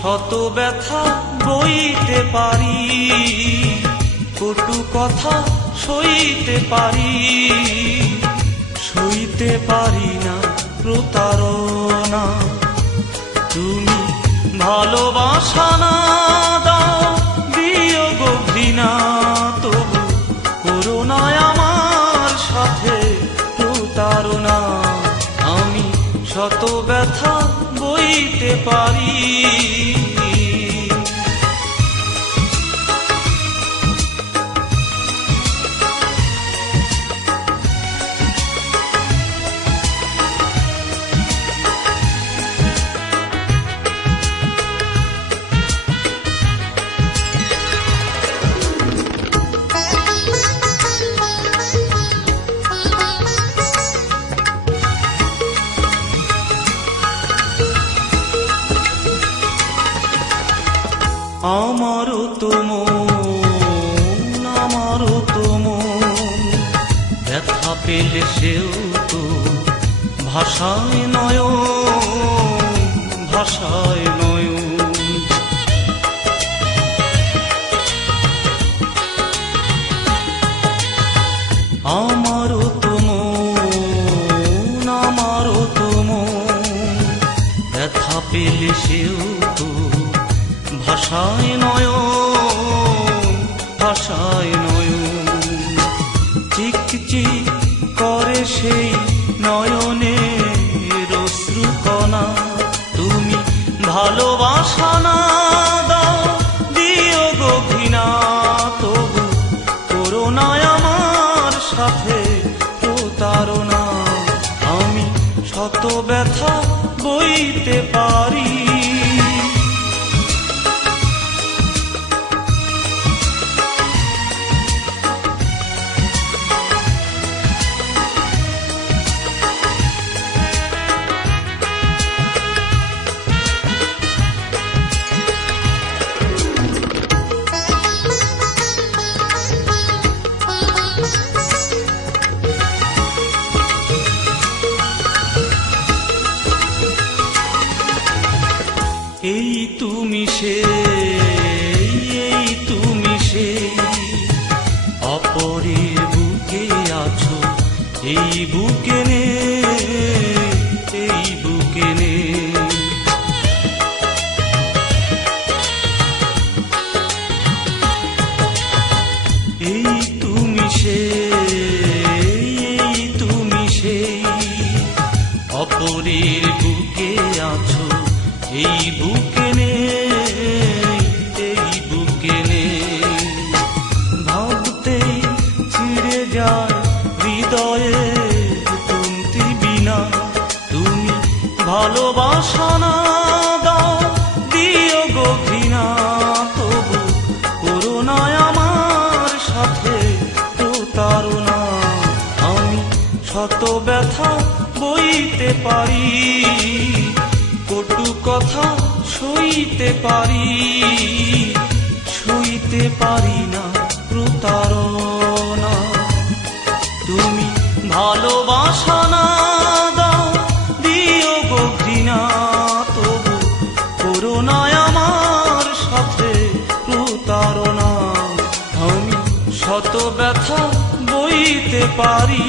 শত ব্যথা বইতে পারি, কটু কথা সইতে পারি, সইতে পারি না প্রতারণা। তুমি ভালোবাসা না দাও, দিও গো ঘৃণা, তবু করো না আমার সাথে প্রতারণা। আমি শত ব্যথা বইতে পারি। আমারও তো মন, আমারও তো মন, ব্যথা পেলে সেও তো ভাষায় নয়ন, ভাষায় নয়ন। আমারও তো মন, আমারও তো মন, ব্যথা পেলে সেও তো ভাষায় নয়ন, ভাষায় নয়ন। চিকচিক করে সেই নয়নের অশ্রুকণা, তুমি ভালোবাসা না দাও, দিও গো ঘৃণা, তবু করো না আমার সাথে প্রতারণা। আমি শত ব্যথা বইতে পারি। এই তুমি সেই, এই তুমি সেই, অপরের বুকে আছো, এই বুকে নেই, এই বুকে নেই। এই তুমি সেই, এই তুমি সেই, অপরের বুকে আছো, এই বুকে নেই, এই বুকে নেই। ভাবতেই ছিঁড়ে যায় হৃদয়ের তন্তি বিনা, তুমি ভালোবাসা না দাও, দিও গো ঘৃণা, তবু করো না আমার সাথে প্রতারণা। আমি শত ব্যথা বইতে পারি, কটু কথা সইতে পারি, সইতে পারি না প্রতারণা। তুমি ভালোবাসা না দাও, দিও গো ঘৃণা, তবু করো না আমার সাথে প্রতারণা। আমি শত ব্যথা বইতে পারি।